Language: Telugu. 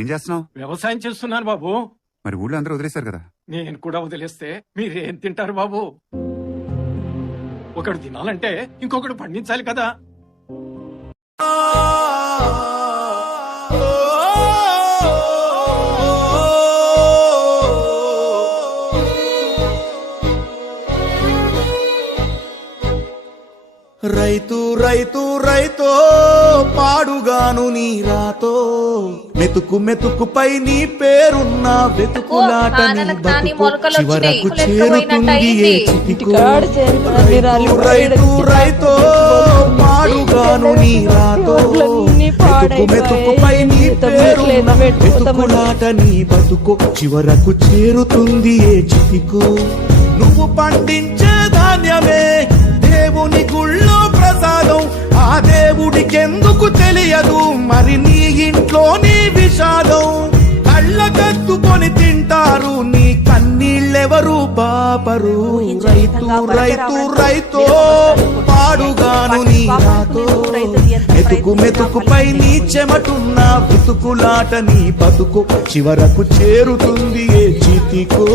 ఏం చేస్తున్నావు? వ్యవసాయం చేస్తున్నాను బాబు. మరి ఊళ్ళో అందరూ వదిలేశారు కదా. నేను కూడా వదిలేస్తే మీరేం తింటారు బాబు? ఒకడు తినాలంటే ఇంకొకడు పండించాలి కదా. రైతు రైతు రైతో పాడుగాను నీ రాతో మెతుకు మెతుకుపై నీ పేరున్న వెతుకులాట నీ బతుకు చివరకు చేరుతుంది ఏ చితికో. రైతు రైతో పాడుగాను నీ రాతో మెతుకు మెతుకుపై నీ పేరున్న వెతుకులాట నీ బతుకు చివరకు చేరుతుంది ఏ చితికో. నువ్వు పండించే ధాన్యమే దేవుని గుళ్ళో ప్రసాదం, ఆ దేవుడికెందుకు తెలియదు మరి నీ ఇంట్లో నీ విషాదం. కళ్ళకద్దుకొని తింటారు నీ కన్నీళ్ళెవరు పాపరు. రైతు రైతు రైతో పాడుగాను నీ రాతో మెతుకు మెతుకుపై నీ చెమటున్న వెతుకులాట నీ బతుకు చివరకు చేరుతుంది ఏ చితికో.